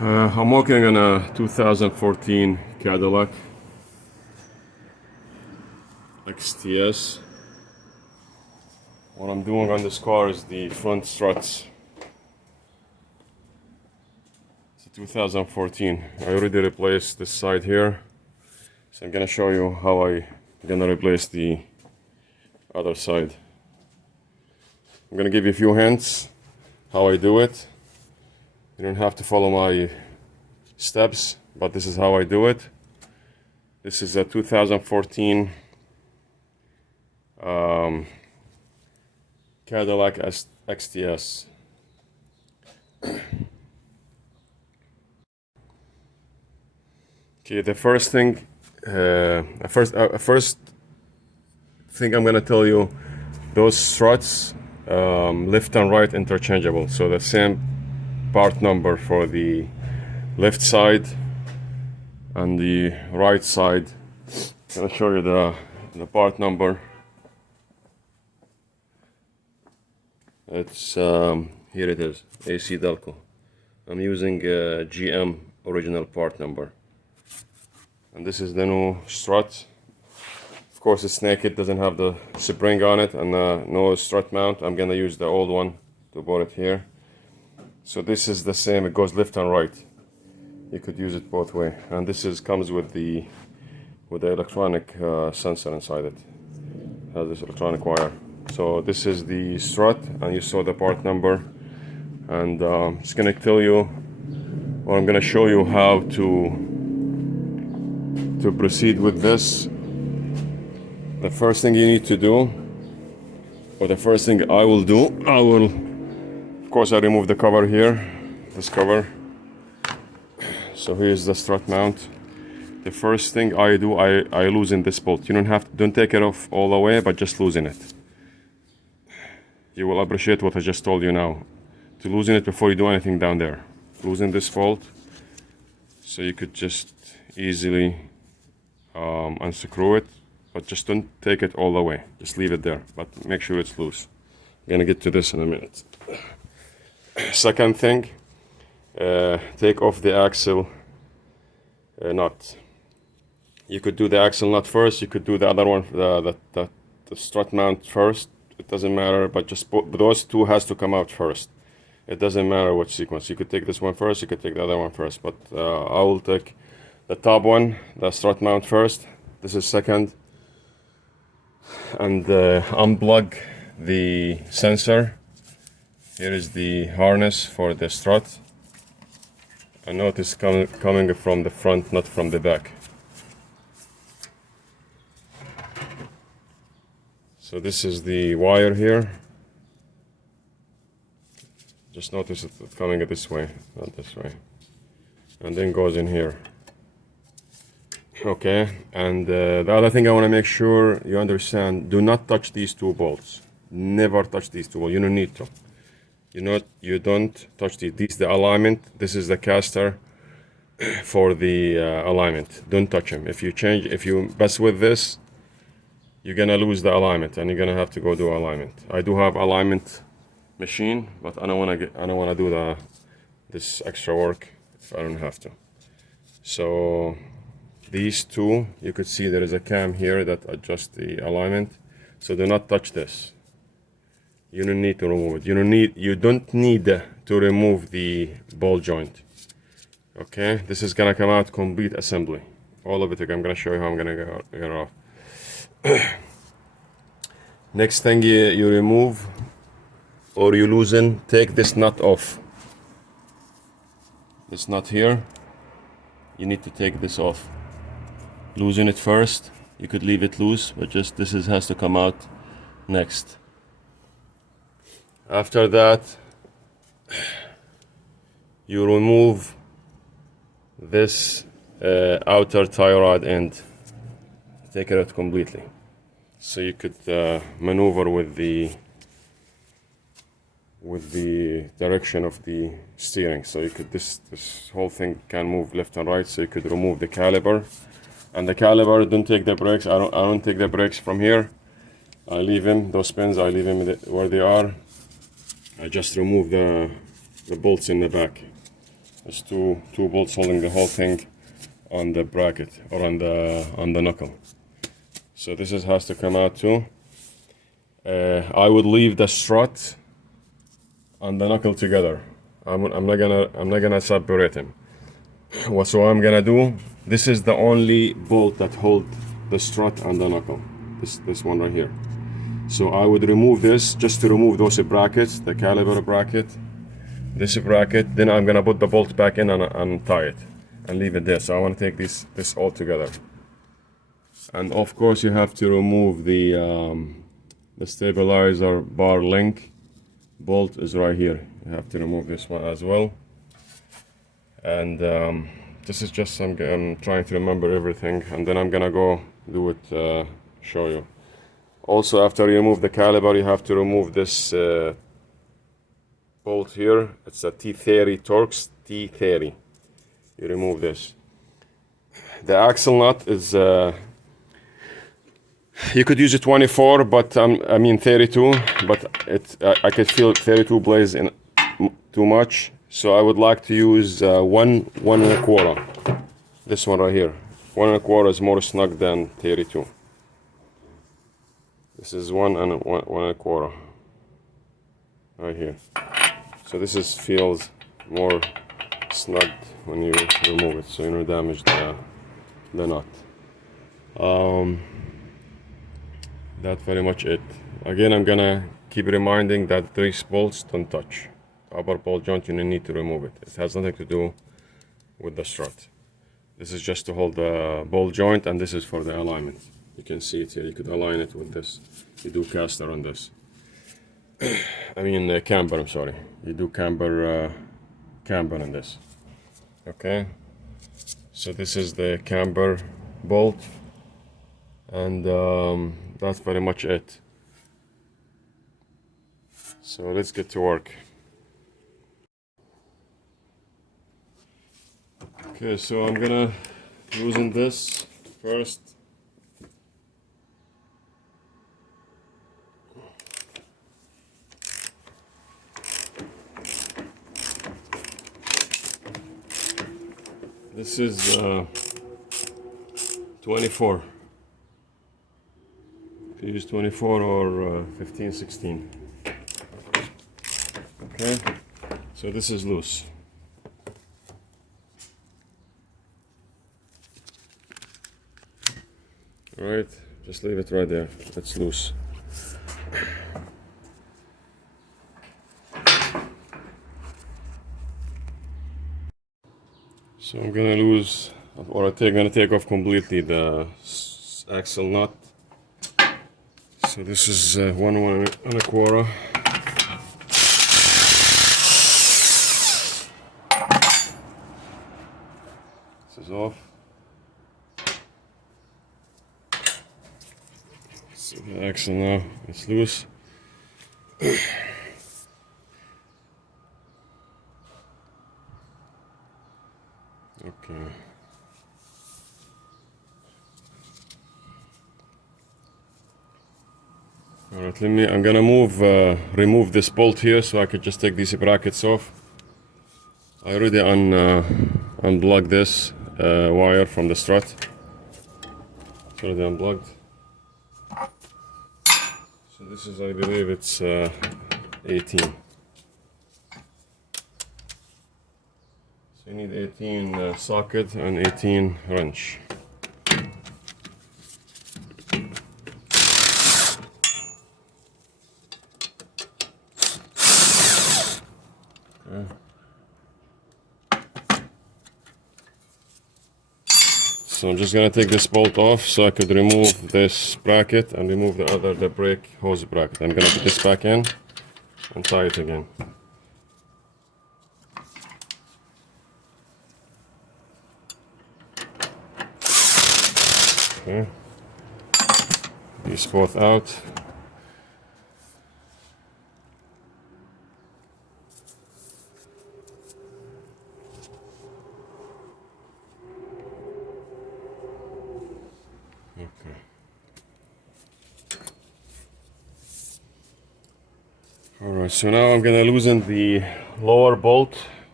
I'm working on a 2014 Cadillac XTS. What I'm doing on this car is the front struts. It's a 2014. I already replaced this side here, so I'm gonna show you how I'm gonna replace the other side. I'm gonna give you a few hints how I do it. You don't have to follow my steps, but this is how I do it. This is a 2014 Cadillac XTS. Okay, the first thing I'm gonna tell you, those struts left and right interchangeable, so the same part number for the left side and the right side. I'll show you the part number. It's here it is, AC Delco. I'm using GM original part number, and this is the new strut. Of course it's naked, doesn't have the spring on it, and no strut mount. I'm gonna use the old one to put it here. So this is the same, it goes left and right. You could use it both way, and this comes with the electronic sensor inside it. Has this electronic wire. So this is the strut, and you saw the part number, and it's gonna tell you, or I'm gonna show you how to proceed with this. The first thing you need to do, or the first thing I will do, of course I remove the cover here, this cover. So here's the strut mount. The first thing I do, I loosen this bolt. You don't take it off all the way, but just loosen it. You will appreciate what I just told you now. To loosen it before you do anything down there. Loosen this bolt, so you could just easily unscrew it, but just don't take it all the way. Just leave it there, but make sure it's loose. I'm gonna get to this in a minute. Second thing, take off the axle nut. You could do the axle nut first. You could do the other one, the strut mount first. It doesn't matter, but just those two has to come out first. It doesn't matter which sequence. You could take this one first. You could take the other one first. But I will take the top one, the strut mount first. This is second, and unplug the sensor. Here is the harness for the strut. I notice coming from the front, not from the back. So this is the wire here. Just notice it coming this way, not this way. And then goes in here. Okay, and the other thing I want to make sure you understand, do not touch these two bolts. Never touch these two bolts. You don't need to. You don't touch these. This is the alignment. This is the caster for the alignment. Don't touch them. If you mess with this, you're gonna lose the alignment, and you're gonna have to go do alignment. I do have alignment machine, but I don't wanna do this extra work if I don't have to. So these two, you could see there is a cam here that adjusts the alignment. So do not touch this. You don't need to remove it. You don't need to remove the ball joint. Okay, this is gonna come out complete assembly. All of it. I'm gonna show you how I'm gonna get it off. Next thing you remove or you loosen, take this nut off. This nut here, you need to take this off. Loosen it first. You could leave it loose, but just has to come out next. After that, you remove this outer tie rod end. Take it out completely, so you could maneuver with the direction of the steering. So you could this whole thing can move left and right. So you could remove the caliper, and the caliper, don't take the brakes. I don't take the brakes from here. I leave them, those pins. I leave them where they are. I just remove the bolts in the back. There's two bolts holding the whole thing on the bracket or on the knuckle. So this has to come out too. I would leave the strut and the knuckle together. I'm not gonna separate them. So what I'm gonna do, this is the only bolt that hold the strut and the knuckle. This one right here. So I would remove this just to remove those brackets, the caliper bracket, this bracket. Then I'm gonna put the bolt back in and tie it and leave it there. So I want to take this all together. And of course you have to remove the stabilizer bar link. Bolt is right here. You have to remove this one as well. And this is just I'm trying to remember everything, and then I'm gonna go do it, show you. Also, after you remove the caliper, you have to remove this bolt here. It's a T30 Torx T30. You remove this. The axle nut is you could use a 24, but I mean 32, but I could feel 32 blades in too much. So I would like to use one and a quarter. This one right here. 1 1/4 is more snug than 32. This is 1 1/4 right here. So this feels more snug when you remove it, so you don't damage the nut. That's very much it. Again, I'm gonna keep reminding that these bolts don't touch. The upper bolt joint, you need to remove it. It has nothing to do with the strut. This is just to hold the bolt joint, and this is for the alignment. You can see it here. You could align it with this. You do caster on this. I mean camber, I'm sorry. You do camber on this. Okay. So this is the camber bolt, and that's very much it. So let's get to work. Okay, so I'm gonna loosen this first. This is 24. If you use 24 or 15, 16. Okay, so this is loose. Alright, just leave it right there. It's loose. So I'm gonna gonna take off completely the axle nut. So this is 1 1/4. This is off. So the axle now is loose. Okay. All right, I'm gonna remove this bolt here so I could just take these brackets off. I already unplugged this wire from the strut. It's already unplugged. So this is, I believe it's 18. So you need 18 socket and 18 wrench. Okay. So I'm just gonna take this bolt off so I could remove this bracket and remove the brake hose bracket. I'm gonna put this back in and tie it again. Okay. These both out. Okay. All right, so now I'm gonna loosen the lower bolt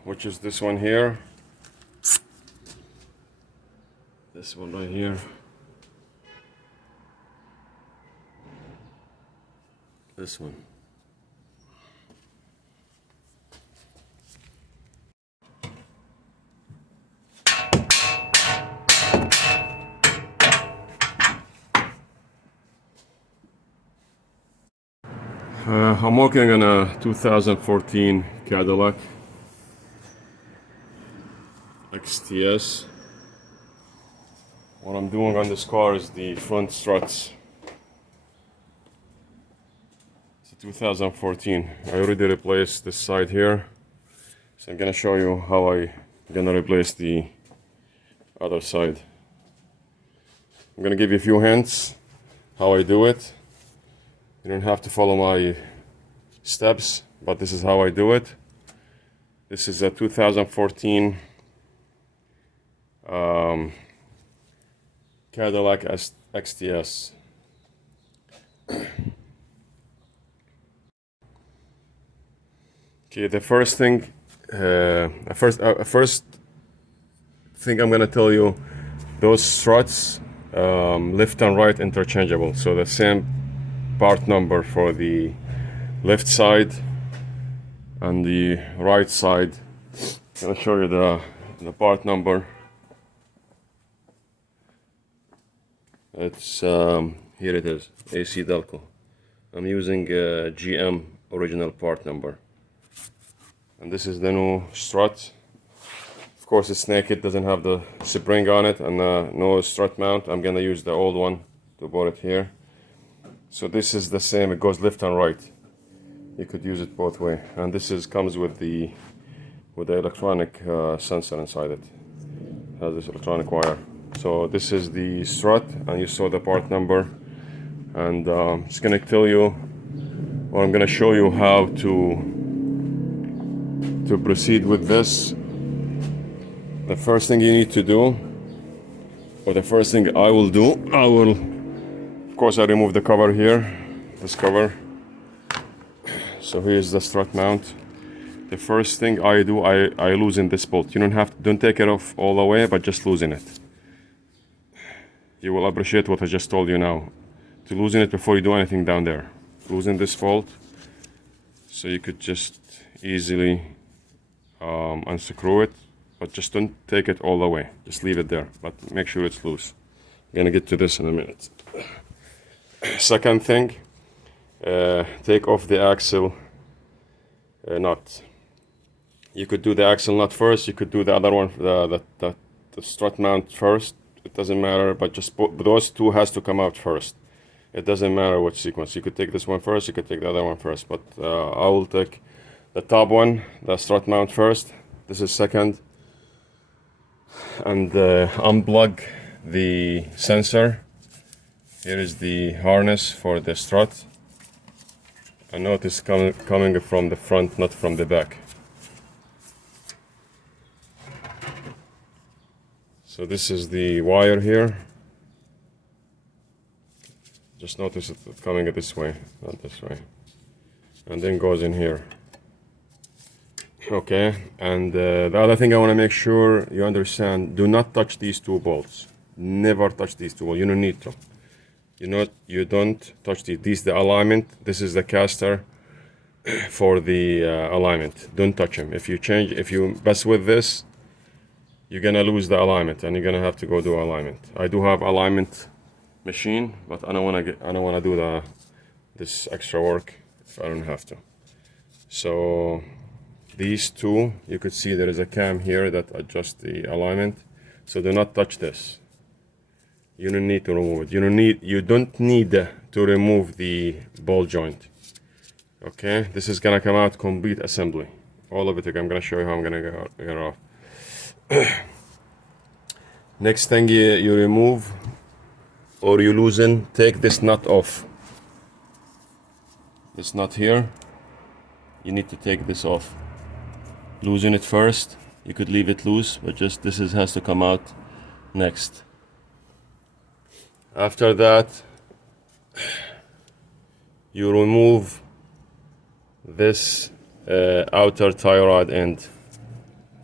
which is this one here. This one right here. This one. I'm working on a 2014 Cadillac XTS. What I'm doing on this car is the front struts. It's a 2014. I already replaced this side here, so I'm gonna show you how I'm gonna replace the other side. I'm gonna give you a few hints how I do it. You don't have to follow my steps, but this is how I do it. This is a 2014 Cadillac XTS. Okay, the first thing I'm gonna tell you, those struts left and right interchangeable, so the same part number for the left side and the right side. I'll show you the part number. It's here it is, AC Delco. I'm using GM original part number, and this is the new strut. Of course it's naked, doesn't have the spring on it, and no strut mount. I'm gonna use the old one to put it here. So this is the same, it goes left and right. You could use it both way, and this comes with the electronic sensor inside it. It has this electronic wire. So this is the strut, and you saw the part number, and it's gonna tell you, or I'm gonna show you how to proceed with this. The first thing you need to do, or the first thing I will do, of course I remove the cover here, this cover. So here's the strut mount. The first thing I do, I loosen this bolt. You don't take it off all the way, but just loosen it. You will appreciate what I just told you now. To loosen it before you do anything down there. Loosen this bolt, so you could just easily unscrew it, but just don't take it all the way. Just leave it there, but make sure it's loose. I'm gonna get to this in a minute. Second thing, take off the axle nut. You could do the axle nut first. You could do the other one, the strut mount first. It doesn't matter, but just those two has to come out first. It doesn't matter which sequence. You could take this one first. You could take the other one first. But I will take the top one, the strut mount first. This is second, and unplug the sensor. Here is the harness for the strut. I notice coming from the front, not from the back. So this is the wire here. Just notice it coming this way, not this way. And then goes in here. Okay, and the other thing I want to make sure you understand, do not touch these two bolts. Never touch these two bolts. You don't need to. You don't touch these. This is the alignment. This is the caster for the alignment. Don't touch them. If you mess with this, you're gonna lose the alignment, and you're gonna have to go do alignment. I do have alignment machine, but I don't wanna do this extra work if I don't have to. So these two, you could see there is a cam here that adjusts the alignment. So do not touch this. You don't need to remove it. You don't need to remove the ball joint. Okay, this is gonna come out complete assembly. All of it. I'm gonna show you how I'm gonna get it off. Next thing you remove or you loosen, take this nut off. This nut here, you need to take this off. Loosen it first. You could leave it loose, but just has to come out next. After that, you remove this outer tie rod end.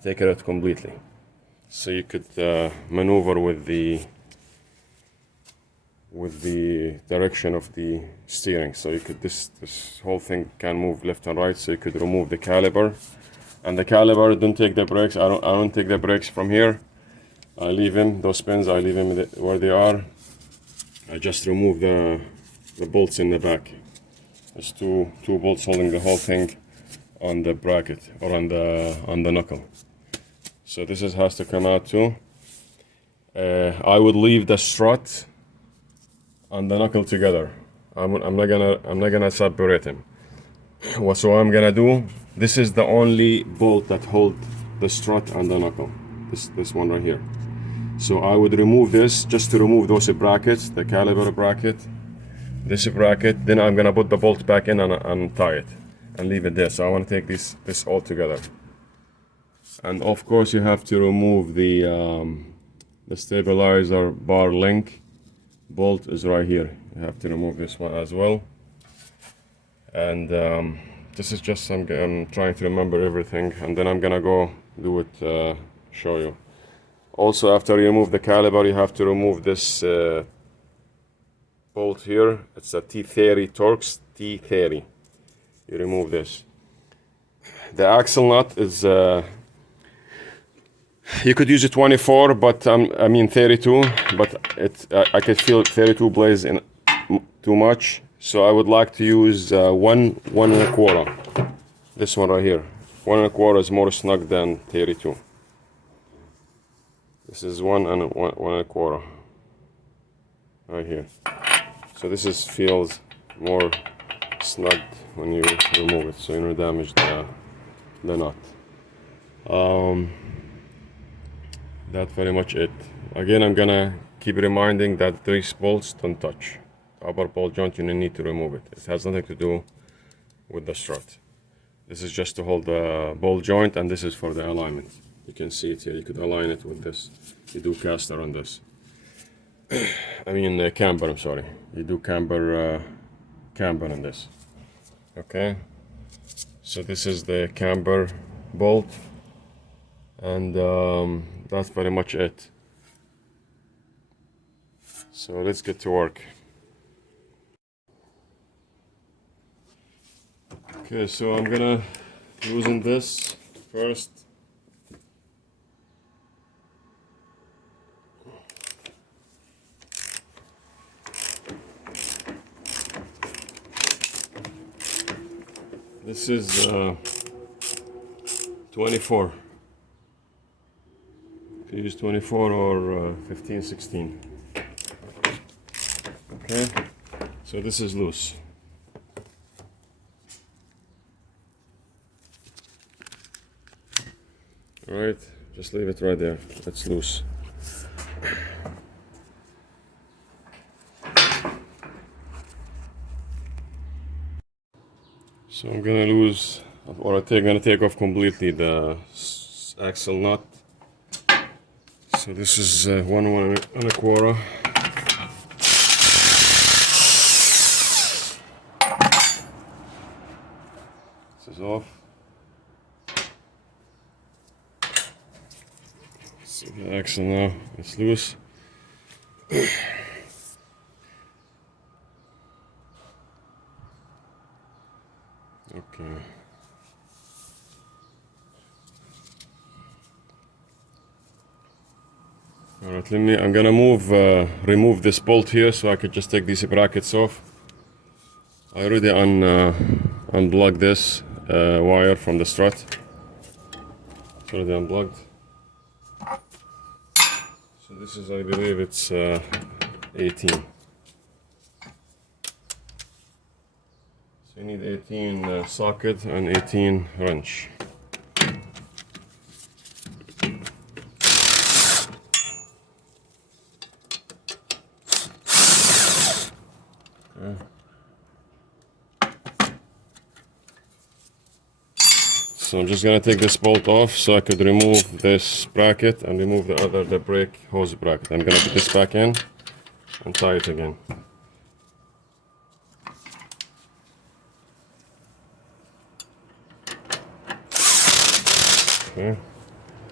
take it out completely. So you could maneuver with the direction of the steering. So you could this whole thing can move left and right. So you could remove the caliper, and the caliper don't take the brakes. I don't take the brakes from here. I leave them, those pins. I leave them where they are. I just remove the bolts in the back. There's two bolts holding the whole thing on the bracket or on the knuckle. So this has to come out too. I would leave the strut and the knuckle together. I'm not gonna separate them. So what I'm gonna do, this is the only bolt that hold the strut and the knuckle. This one right here. So I would remove this just to remove those brackets, the caliper bracket, this bracket. Then I'm gonna put the bolt back in and tie it and leave it there. So I want to take this all together. And of course you have to remove the stabilizer bar link. Bolt is right here. You have to remove this one as well. And this is just I'm trying to remember everything, and then I'm gonna go do it, show you. Also, after you remove the caliper, you have to remove this bolt here. It's a T30 Torx T30. You remove this. The axle nut is you could use a 24, but I mean 32, but I could feel 32 blades in too much, so I would like to use 1.25. This one right here, 1.25 is more snug than 32. This is 1.25 right here. So this feels more snug when you remove it, so you don't damage the nut. That's very much it. Again, I'm gonna keep reminding that these bolts don't touch. The upper bolt joint, you need to remove it. It has nothing to do with the strut. This is just to hold the bolt joint, and this is for the alignment. You can see it here. You could align it with this. You do caster on this. I mean camber, I'm sorry. You do camber on this. Okay. So this is the camber bolt, and that's very much it. So let's get to work. Okay, so I'm gonna loosen this first. This is 24. If you use 24 or 15, 16. Okay, so this is loose. All right, just leave it right there. It's loose. So I'm gonna gonna take off completely the axle nut. So this is 1.25. This is off. So the axle now is loose. Okay. All right, I'm gonna remove this bolt here so I could just take these brackets off. I already unplugged this wire from the strut. It's already unplugged. So this is, I believe it's 18. So you need 18 socket and 18 wrench. Okay. So I'm just gonna take this bolt off so I could remove this bracket and remove the brake hose bracket. I'm gonna put this back in and tie it again. Okay.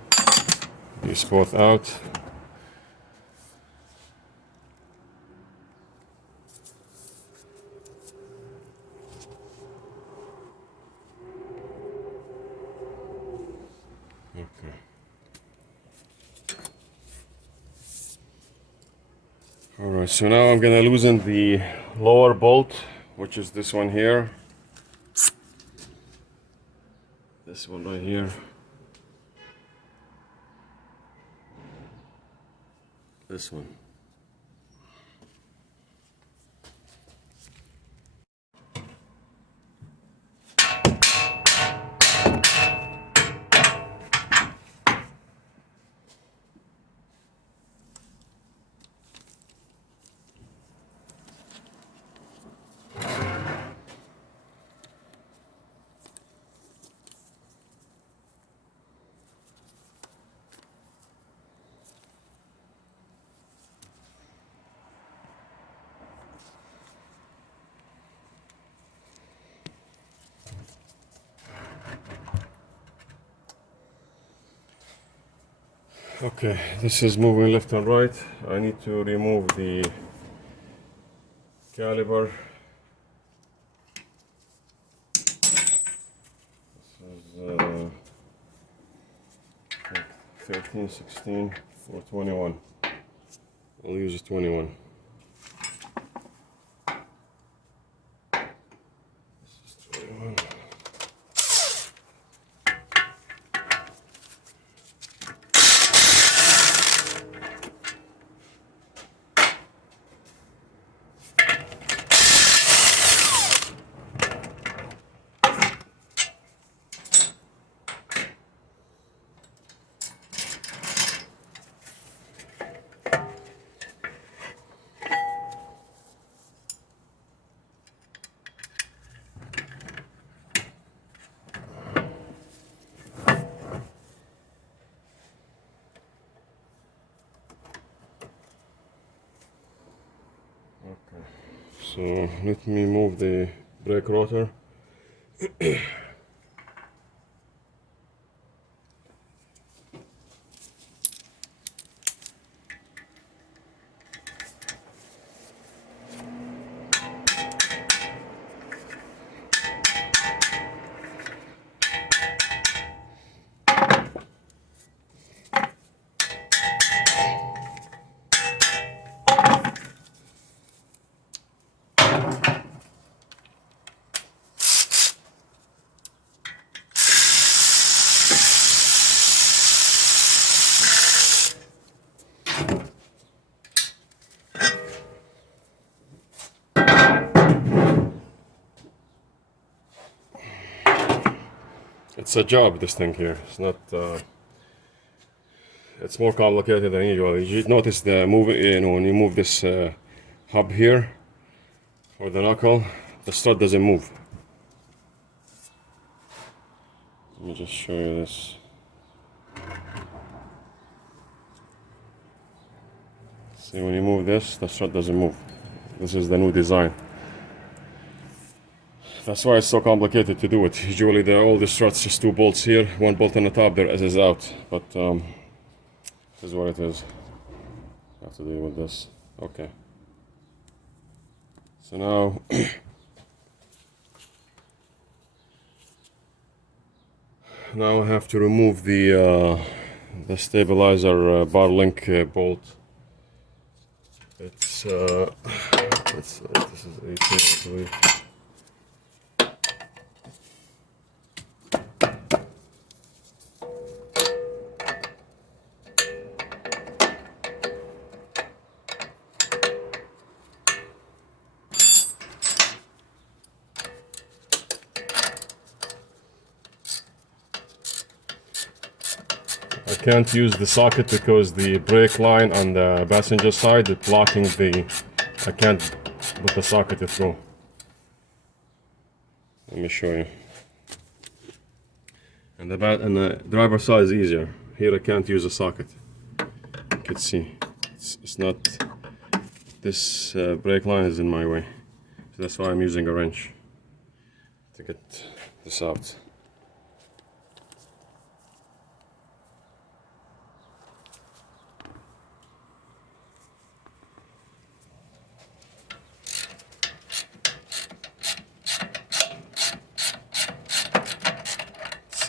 these both out. Okay. Alright, so now I'm gonna loosen the lower bolt, which is this one here. This one right here. This one. Okay, this is moving left and right. I need to remove the caliper. This is 13, 16, or 21. I'll use 21. This is 21. Okay, so let me move the brake rotor. It's a job, this thing here. It's not. It's more complicated than usual. You notice the move. You know, when you move this hub here for the knuckle, the strut doesn't move. Let me just show you this. See, when you move this, the strut doesn't move. This is the new design. That's why it's so complicated to do it. Usually all the struts just two bolts here, one bolt on the top, there as is out. But this is what it is. I have to deal with this. Okay. So now now I have to remove the stabilizer bar link bolt. It's this is 18, I believe. I can't use the socket because the brake line on the passenger side is blocking the. I can't put the socket through. Let me show you. And the driver's side is easier. Here I can't use a socket. You can see it's not. This brake line is in my way, so that's why I'm using a wrench to get this out.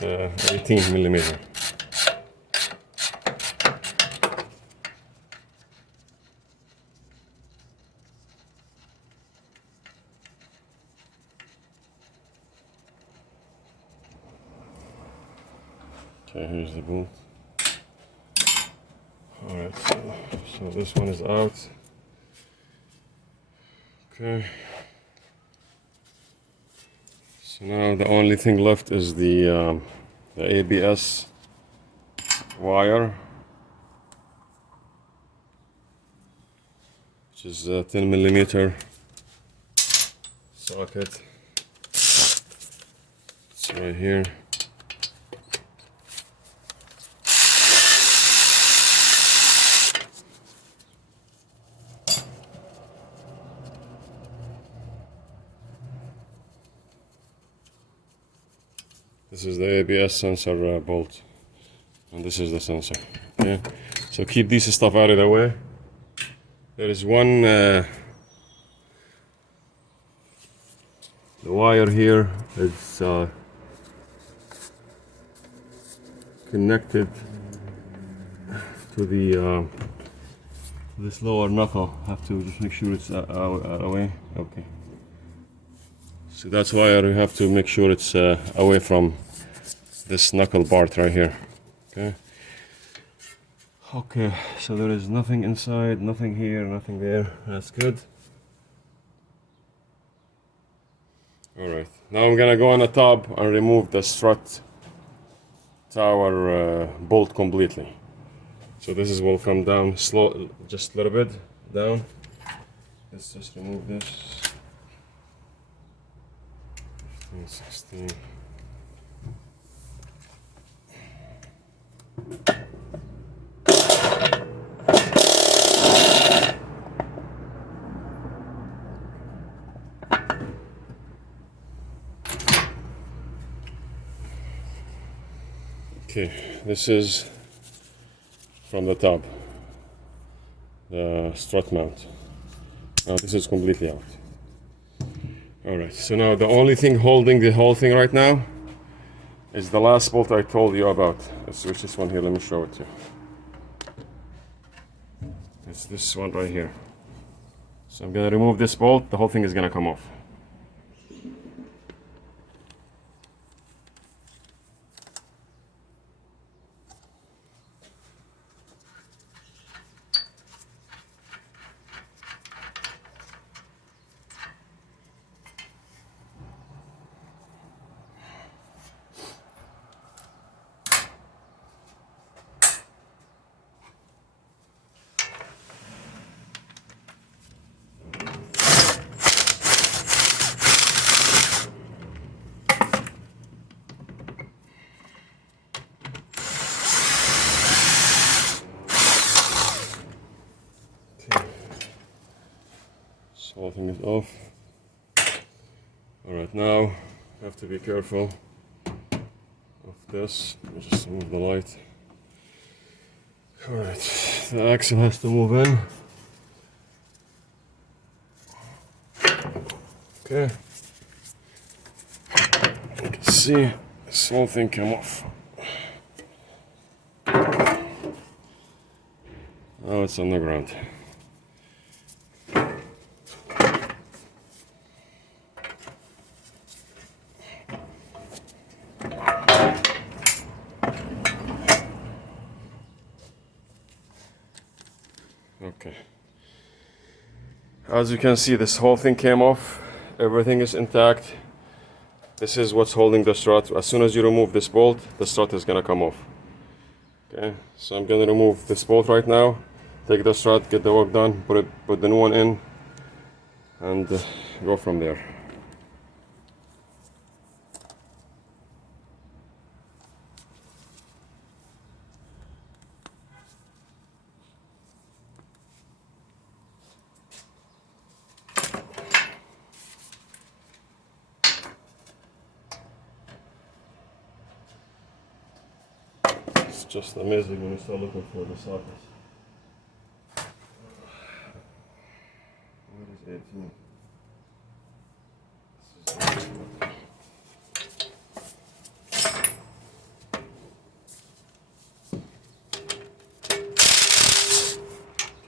It's 18 millimeter. Okay, here's the bolt. Alright, so this one is out. Okay. So now the only thing left is the ABS wire, which is a 10 millimeter socket. It's right here. This is the ABS sensor bolt, and this is the sensor. Okay, so keep this stuff out of the way. There is one the wire here is connected to the this lower knuckle. Have to just make sure it's away. Okay. So that's why you have to make sure it's away from this knuckle part right here. Okay. Okay, so there is nothing inside, nothing here, nothing there. That's good. Alright, now I'm gonna go on the top and remove the strut tower bolt completely. So this will come down slow, just a little bit down. Let's just remove this. 16. Okay, this is from the top, the strut mount. Now this is completely out. Alright, so now the only thing holding the whole thing right now is the last bolt I told you about. Let's switch this one here, let me show it to you. It's this one right here. So I'm gonna remove this bolt, the whole thing is gonna come off. So whole thing is off. Alright, now I have to be careful of this. Let me just move the light. Alright, the axle has to move in. Okay. You can see this whole thing came off. Now it's on the ground. Okay. As you can see, this whole thing came off. Everything is intact. This is what's holding the strut. As soon as you remove this bolt, the strut is gonna come off. Okay, so I'm gonna remove this bolt right now. Take the strut, get the work done, put the new one in, and go from there. It's just amazing when you start looking for the sockets. What is 18? This is 18.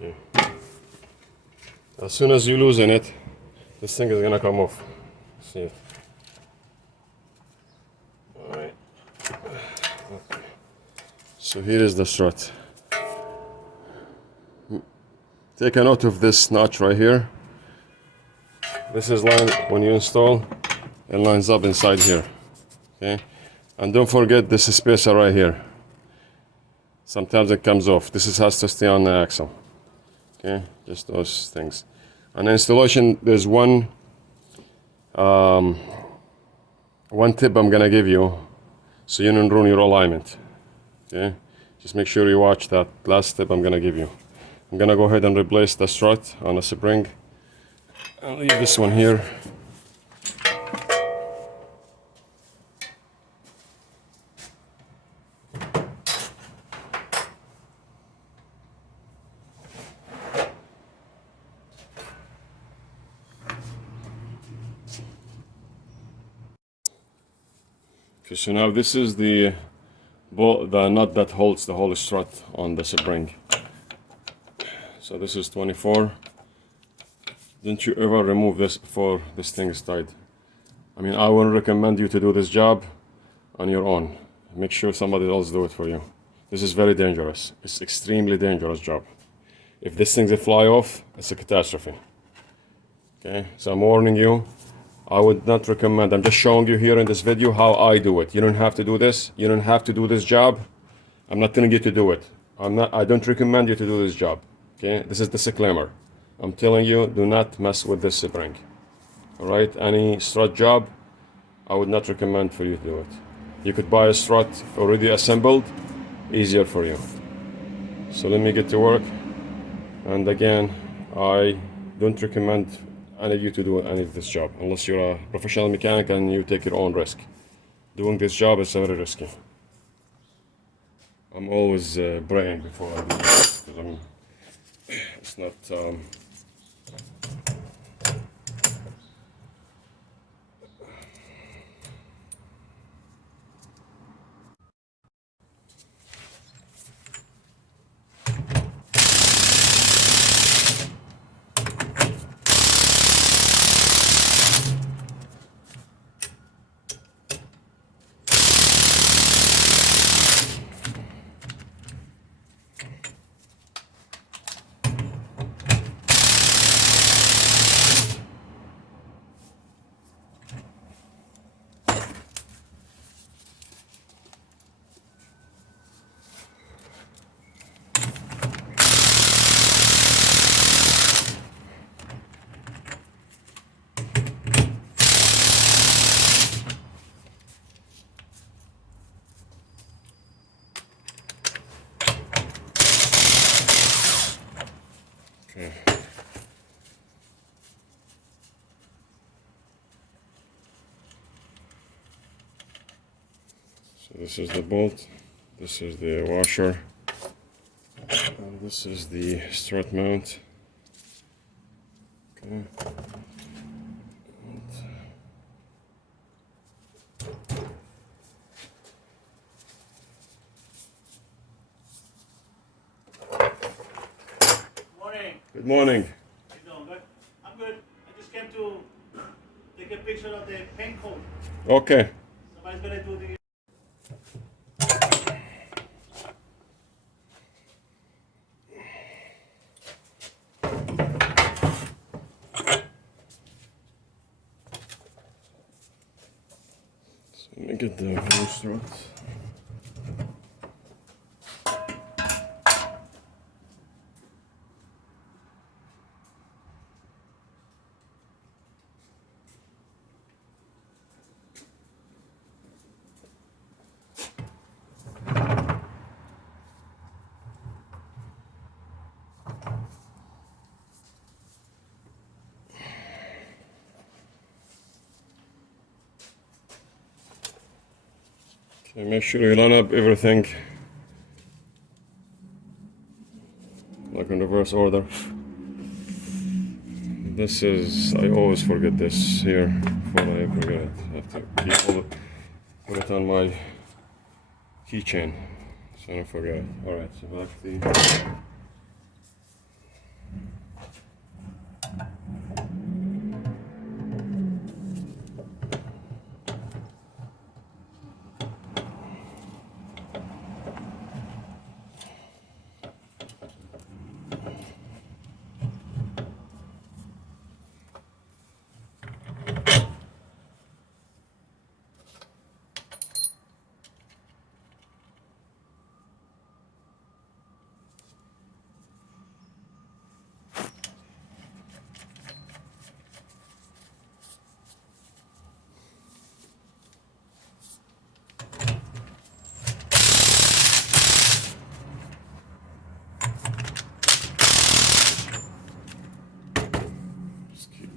Okay. As soon as you loosen it, this thing is gonna come off. See it? All right. Okay. So here is the strut. Take a note of this notch right here. This is line when you install, it lines up inside here. Okay, and don't forget this spacer right here. Sometimes it comes off. Has to stay on the axle. Okay, just those things. On installation, there's one tip I'm gonna give you, so you don't ruin your alignment. Okay, just make sure you watch that last tip I'm gonna give you. I'm gonna go ahead and replace the strut on a spring. I'll leave this one here. Okay, so now this is the nut that holds the whole strut on the spring. So this is 24. Don't you ever remove this before this thing is tight. I mean, I wouldn't recommend you to do this job on your own. Make sure somebody else do it for you. This is very dangerous. It's extremely dangerous job. If this thing fly off, it's a catastrophe. Okay, so I'm warning you. I would not recommend. I'm just showing you here in this video how I do it. You don't have to do this. You don't have to do this job. I'm not telling you to do it. I don't recommend you to do this job. Okay, this is the disclaimer. I'm telling you, do not mess with this spring. All right, any strut job, I would not recommend for you to do it. You could buy a strut already assembled, easier for you. So let me get to work. And again, I don't recommend any of you to do any of this job unless you're a professional mechanic and you take your own risk. Doing this job is very risky. I'm always praying before I do this because it's not. Okay. So this is the bolt, this is the washer, and this is the strut mount. Okay. Good morning. How you doing? Good? I'm good. I just came to take a picture of the paint coat. Okay. Somebody's gonna do the. So let me get the whole struts. Okay, make sure you line up everything like in reverse order. This is, I always forget this here before I forget it. I have to keep all it, put it on my keychain so I don't forget it. Alright, so back the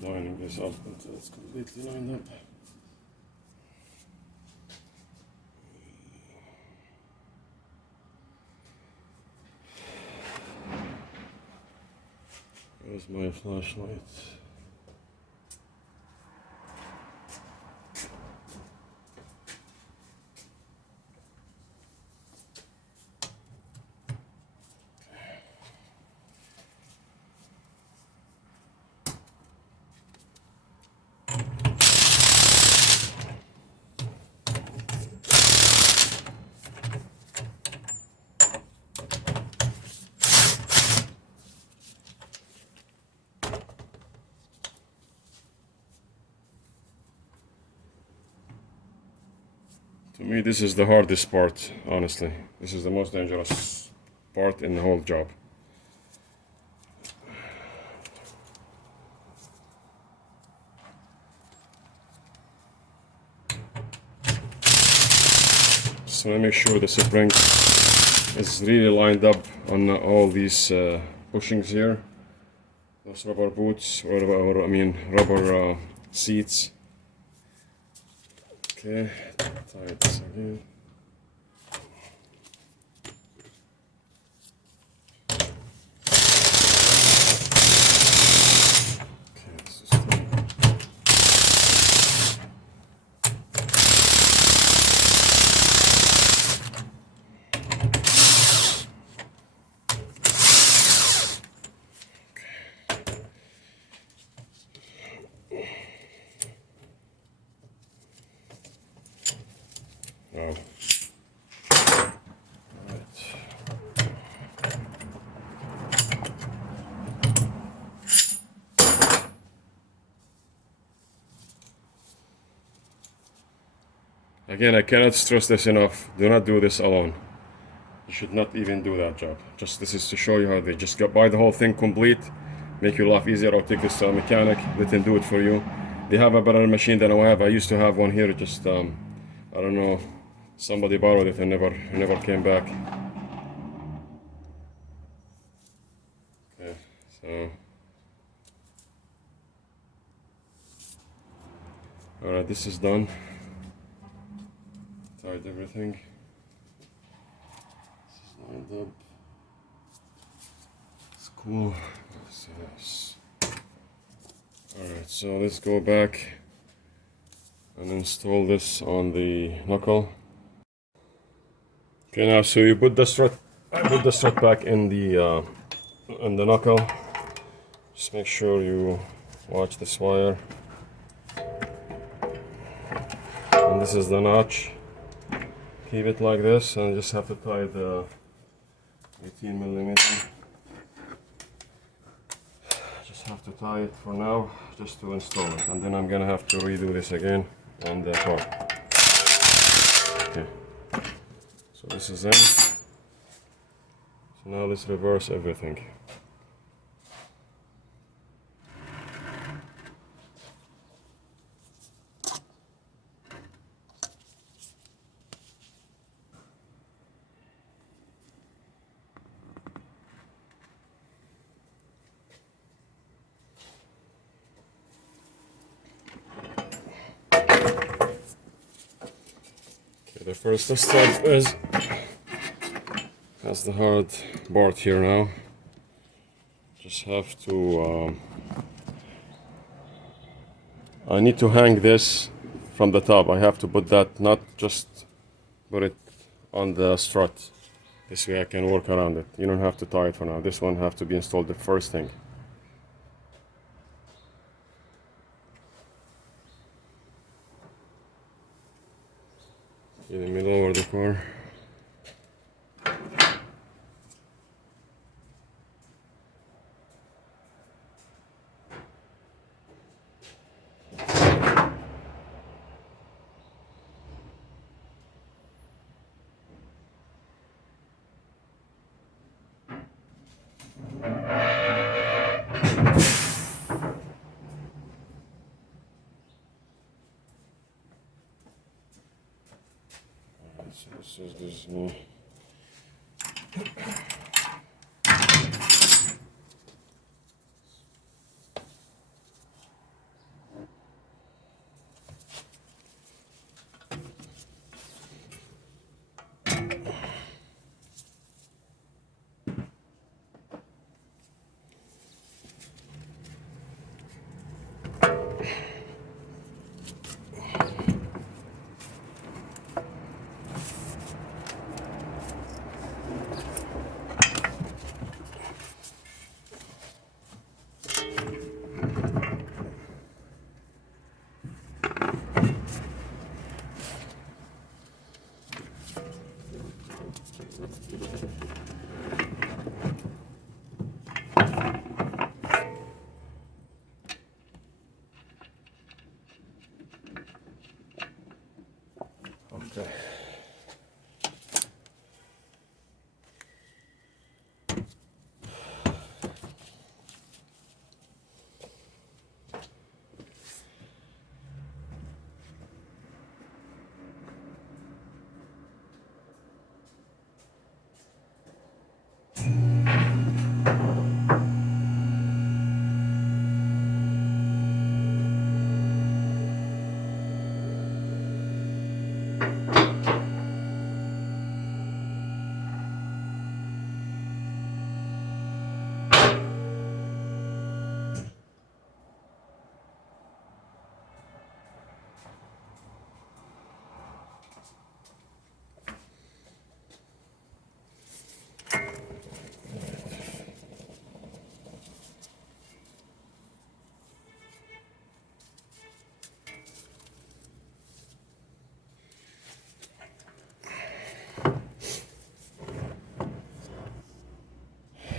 lining this up until it's completely lined up. Where's my flashlight? To me, this is the hardest part, honestly. This is the most dangerous part in the whole job. So I make sure the spring is really lined up on all these bushings here. Those rubber boots, or I mean rubber seats. Okay, tie this again. Okay, this is tight. Oh. Again, I cannot stress this enough. Do not do this alone. You should not even do that job. Just this is to show you how they just buy the whole thing complete, make your life easier, or take this to a mechanic, let them do it for you. They have a better machine than I have. I used to have one here, just I don't know, somebody borrowed it and never came back. Okay, so alright, this is done. Tied everything. This is lined up. It's cool. Yes. Alright, so let's go back and install this on the knuckle. Okay, now so you put the strut. I put the strut back in the knuckle. Just make sure you watch this wire. And this is the notch. Keep it like this, and just have to tie the 18 millimeter. Just have to tie it for now, just to install it, and then I'm gonna have to redo this again on the top. Okay, so this is in. So now let's reverse everything. The first step has the hard board here now. Just have to I need to hang this from the top. I have to put that, not just put it on the strut. This way I can work around it. You don't have to tie it for now. This one have to be installed the first thing. In the middle of the car. So this gives me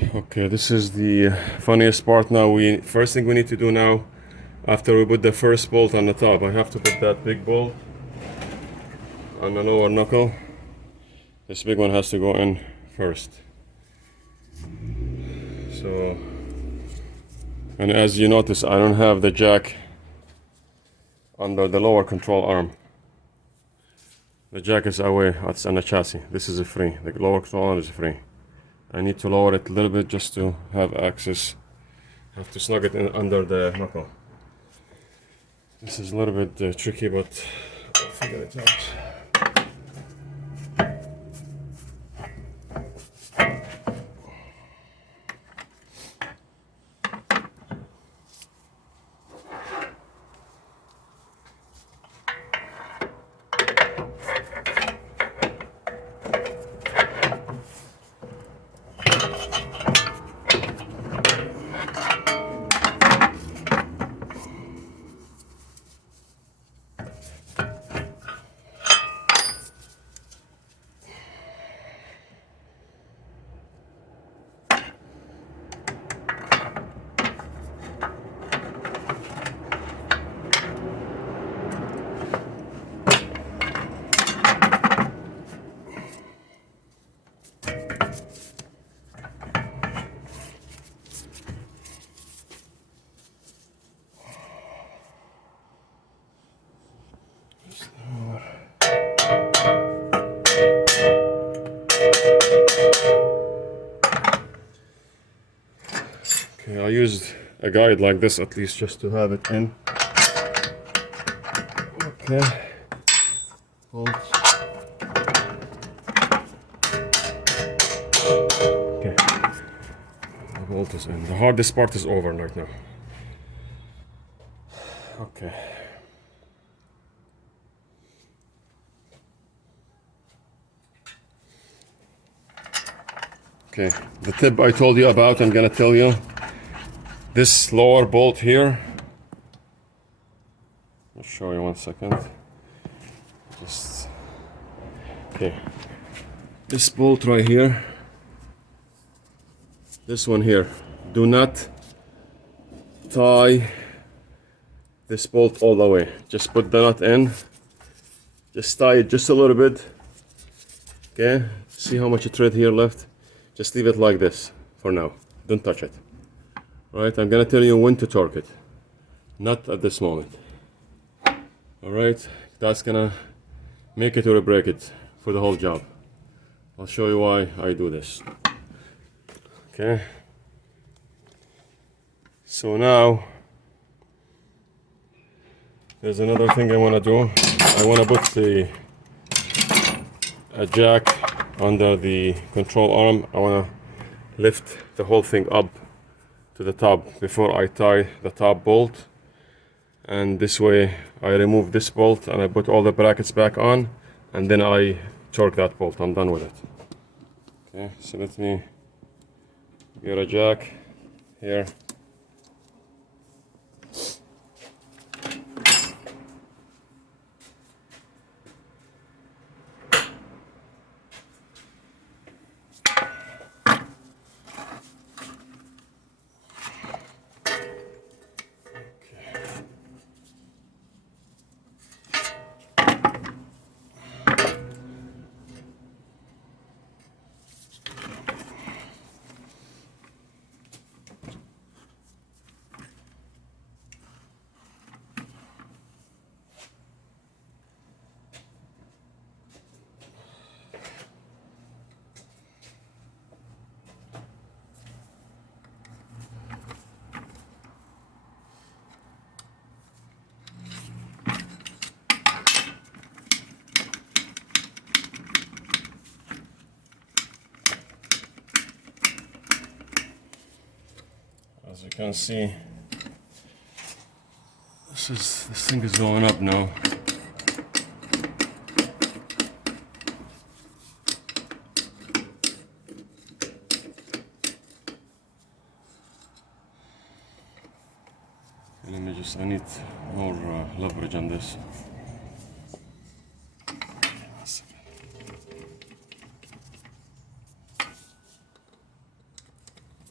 Okay, this is the funniest part now. First thing we need to do now, after we put the first bolt on the top, I have to put that big bolt on the lower knuckle. This big one has to go in first. So, and as you notice, I don't have the jack under the lower control arm. The jack is away, it's on the chassis. This is a free, the lower control arm is free. I need to lower it a little bit just to have access. I have to snug it in under the knuckle. This is a little bit tricky, but I'll figure it out. Okay, I used a guide like this at least just to have it in. Okay. Bolt. Okay. The bolt is in. The hardest part is over right now. Okay. Okay, the tip I told you about, I'm gonna tell you. This lower bolt here, I'll show you 1 second. Just, okay. This bolt right here, this one here, do not tie this bolt all the way. Just put the nut in, just tie it just a little bit. Okay, see how much thread here left? Just leave it like this for now. Don't touch it. Alright, I'm gonna tell you when to torque it. Not at this moment. Alright, that's gonna make it or break it for the whole job. I'll show you why I do this. Okay. So now, there's another thing I wanna do. I wanna put a jack under the control arm. I want to lift the whole thing up to the top before I tie the top bolt, and this way I remove this bolt and I put all the brackets back on, and then I torque that bolt. I'm done with it. Okay, so let me get a jack here. As you can see, this thing is going up now. I need more leverage on this.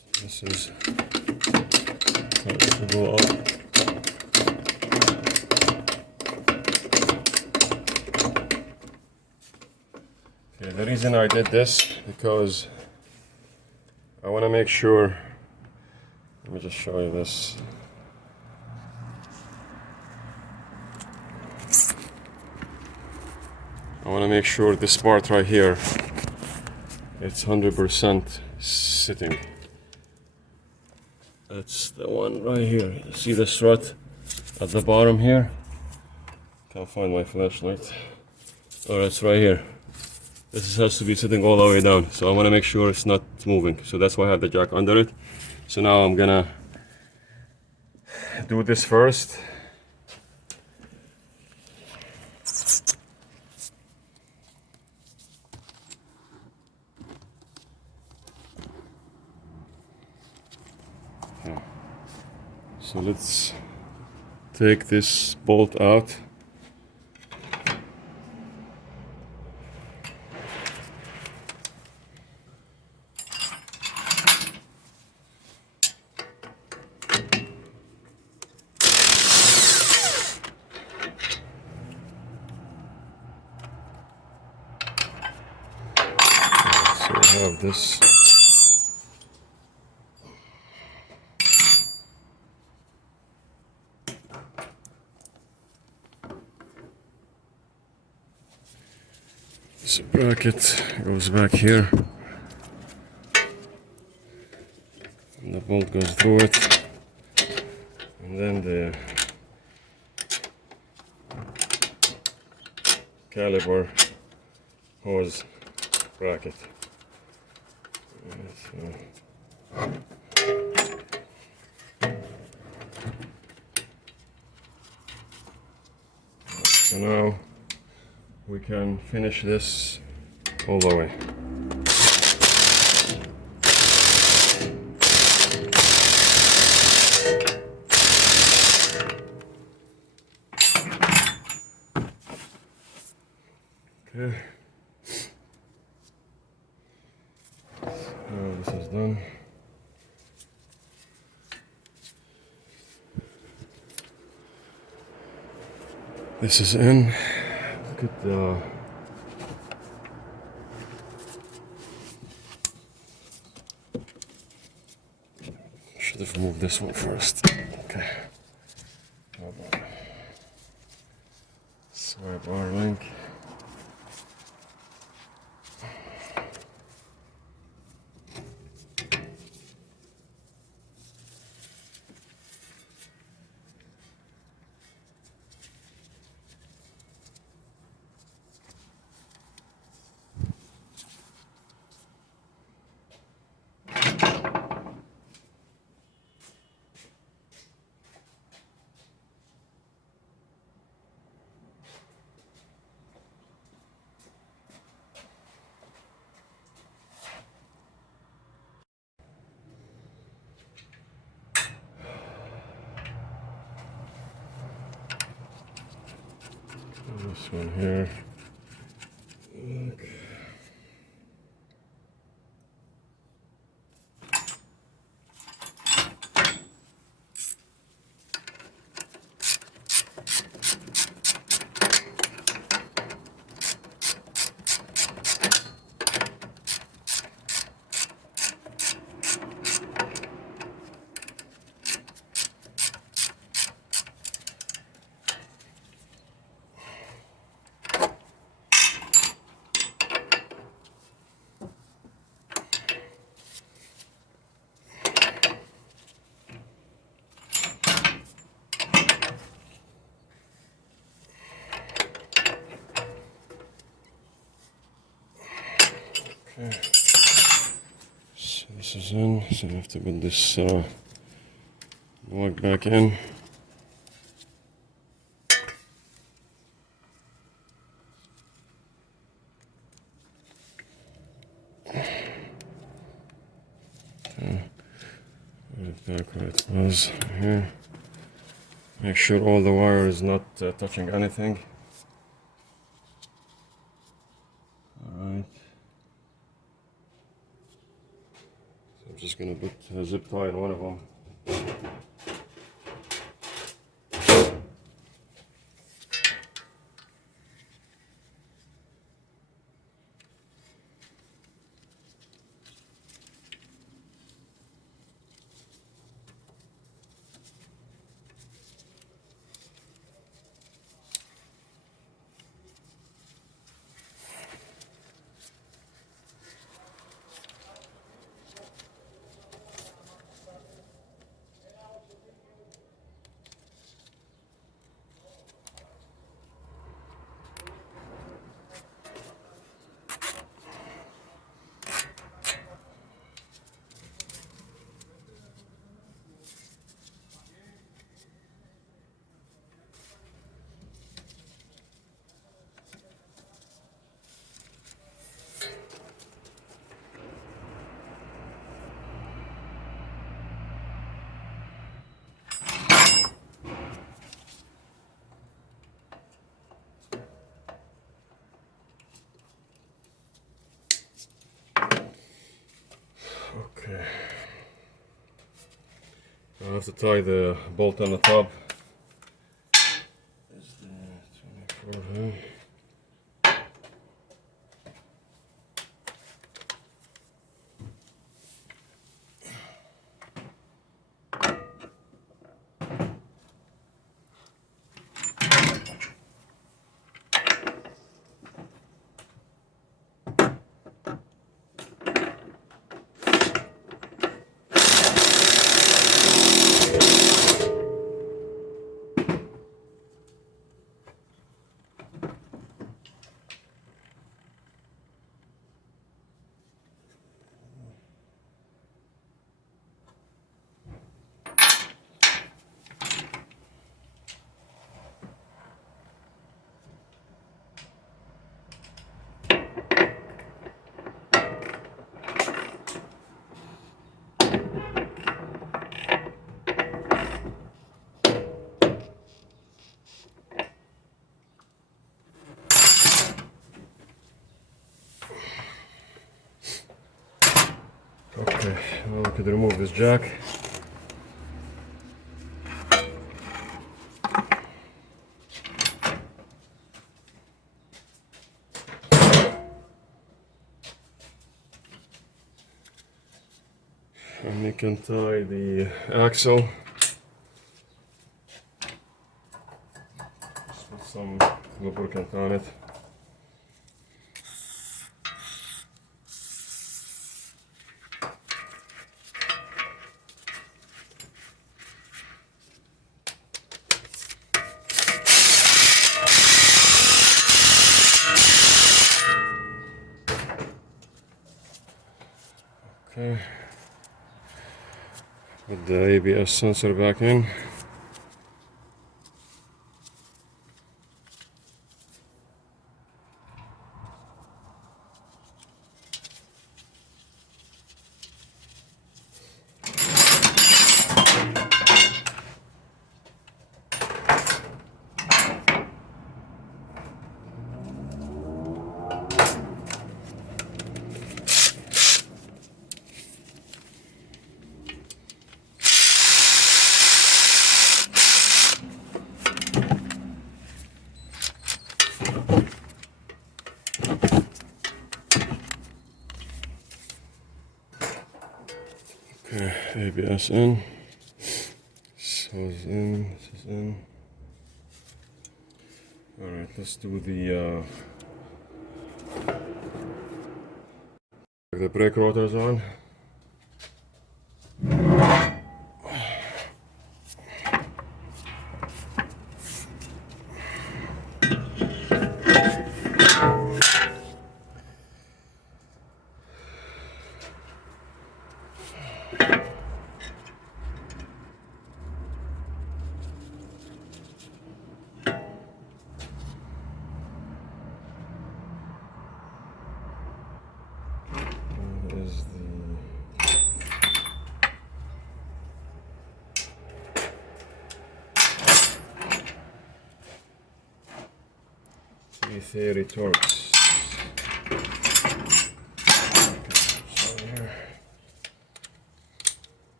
is supposed to go up. Okay, the reason I did this because I want to make sure. Let me just show you this. I want to make sure this part right here, it's 100% sitting. That's the one right here. See the strut at the bottom here? Can't find my flashlight. Oh, it's right here. This has to be sitting all the way down. So I want to make sure it's not moving. So that's why I have the jack under it. So now I'm gonna do this first. Okay. So let's take this bolt out. So we have this. This bracket goes back here, and the bolt goes through it, and then the caliper hose bracket. So now we can finish this all the way. Okay. Now this is done. This is in. Look at the should have removed this one first. Okay. Swipe our link. This one here. Okay. Okay. So this is in, so I have to put this plug back in. Put it back where it was here. Make sure all the wire is not touching anything. Alright. So I'm just gonna put a zip tie in one of them. Okay. I'll have to tie the bolt on the top. Is the 24 here? Okay, now we could remove this jack. And you can tie the axle. Just put some lubricant on it. Okay. Put the ABS sensor back in. Okay, ABS in. This is in. This is in. All right, let's do the brake rotors on. Is the 330 torques. Okay, so here.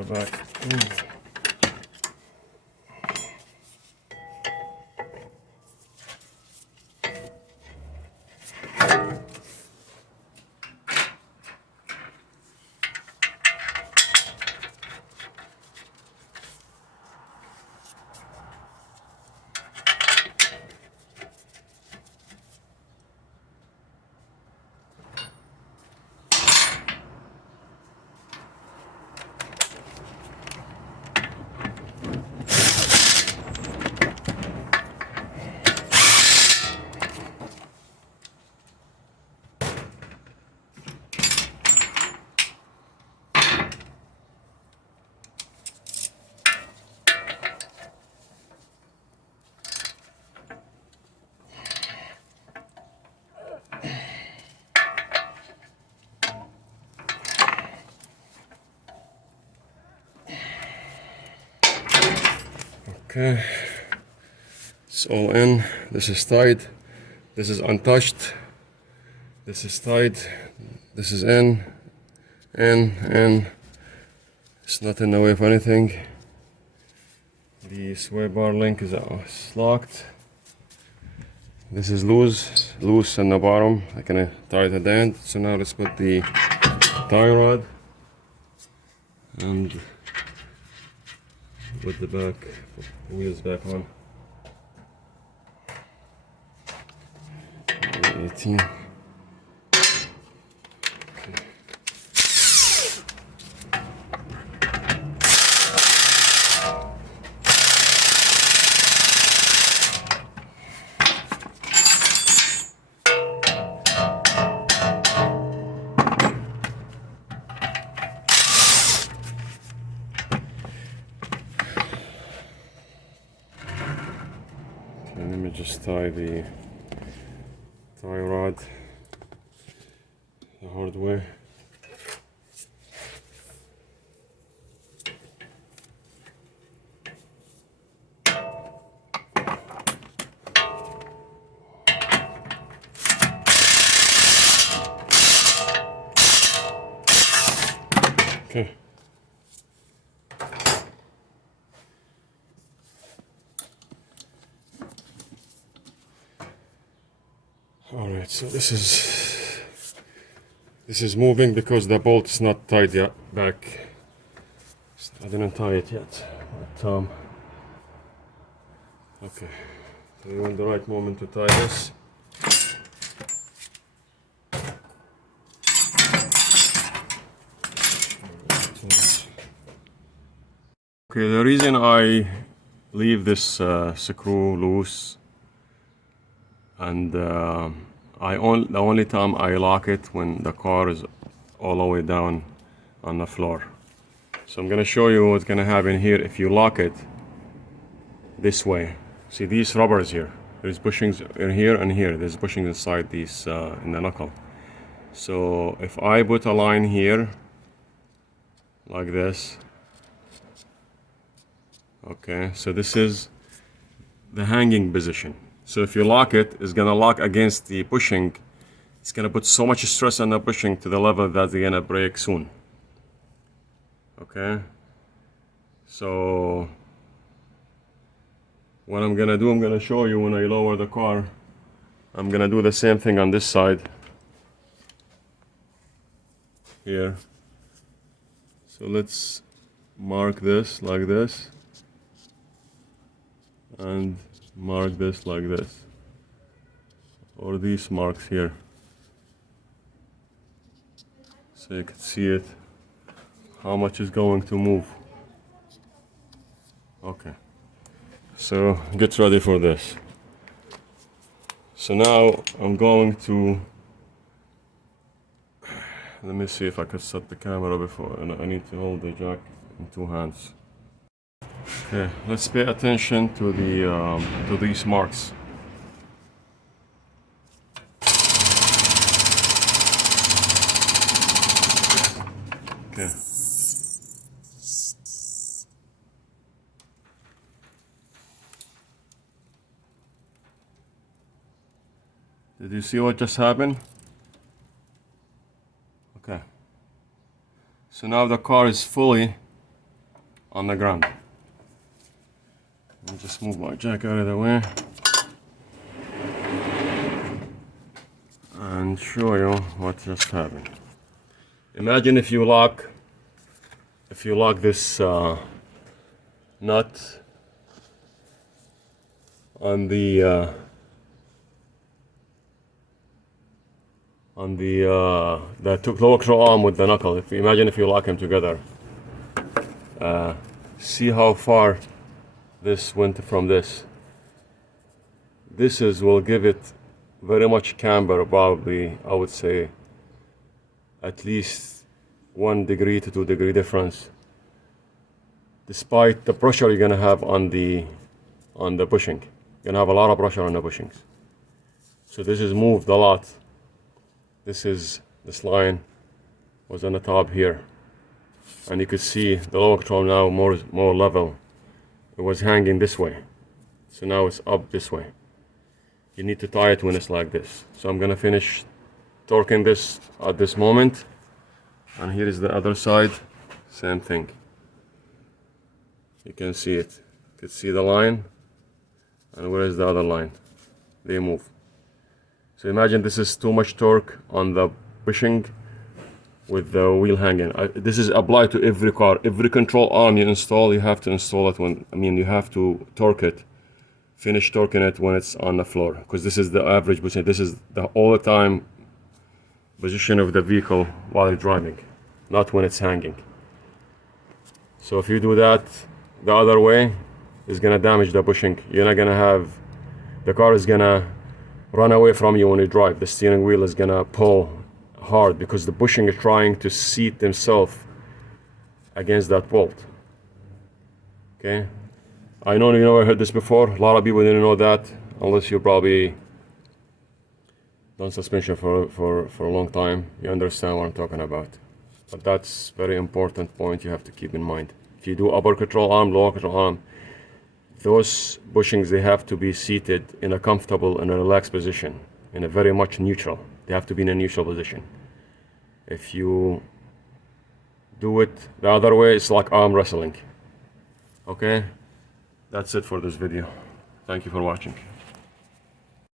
car back. Okay, it's all in. This is tied. This is untouched. This is tied. This is in. It's not in the way of anything. The sway bar link is locked. This is loose on the bottom. I can tie it at the end. So now let's put the tie rod and put the wheels back on. 18. Let me just tie the tie rod the hard way. Okay. All right, so this is moving because the bolt is not tied yet back. I didn't tie it yet. But, okay, so you want the right moment to tie this. Okay, the reason I leave this screw loose and the only time I lock it when the car is all the way down on the floor. So I'm gonna show you what's gonna happen here if you lock it this way. See these rubbers here? There's bushings in here and here. There's bushings inside these in the knuckle. So if I put a line here like this, okay, so this is the hanging position. So if you lock it, it's gonna lock against the bushing. It's gonna put so much stress on the bushing to the level that they're gonna break soon. Okay, so what I'm gonna do, I'm gonna show you when I lower the car. I'm gonna do the same thing on this side here. So let's mark this like this and mark this like this, or these marks here, so you can see it, how much is going to move. Okay, so get ready for this. So now I'm going to, let me see if I could set the camera before, and I need to hold the jack in two hands. Okay, let's pay attention to the to these marks. Okay. Did you see what just happened? Okay. So now the car is fully on the ground. Let me just move my jack out of the way and show you what just happened. Imagine if you lock this nut on the lower control arm with the knuckle. Imagine if you lock them together. See how far this went from this. This will give it very much camber, probably I would say at least 1 degree to 2 degree difference, despite the pressure you're gonna have on the bushing. You're gonna have a lot of pressure on the bushings. So this is moved a lot. This line was on the top here, and you could see the lower control now more level. It was hanging this way, so now it's up this way. You need to tie it when it's like this. So I'm gonna finish torquing this at this moment, and here is the other side, same thing. You can see it. You can see the line, and where is the other line? They move. So imagine this is too much torque on the bushing with the wheel hanging. This is applied to every car. Every control arm you install, you have to install it you have to torque it, finish torquing it when it's on the floor, because this is the average position. This is the all the time position of the vehicle while you're driving, not when it's hanging. So if you do that the other way, it's gonna damage the bushing. You're not gonna have, the car is gonna run away from you when you drive. The steering wheel is gonna pull hard because the bushing is trying to seat themselves against that bolt. Okay, I know you never heard this before. A lot of people didn't know that, unless you probably done suspension for a long time. You understand what I'm talking about. But that's very important point you have to keep in mind. If you do upper control arm, lower control arm, those bushings, they have to be seated in a comfortable and a relaxed position, in a very much neutral. They have to be in a neutral position. If you do it the other way, it's like arm wrestling. Okay, that's it for this video. Thank you for watching.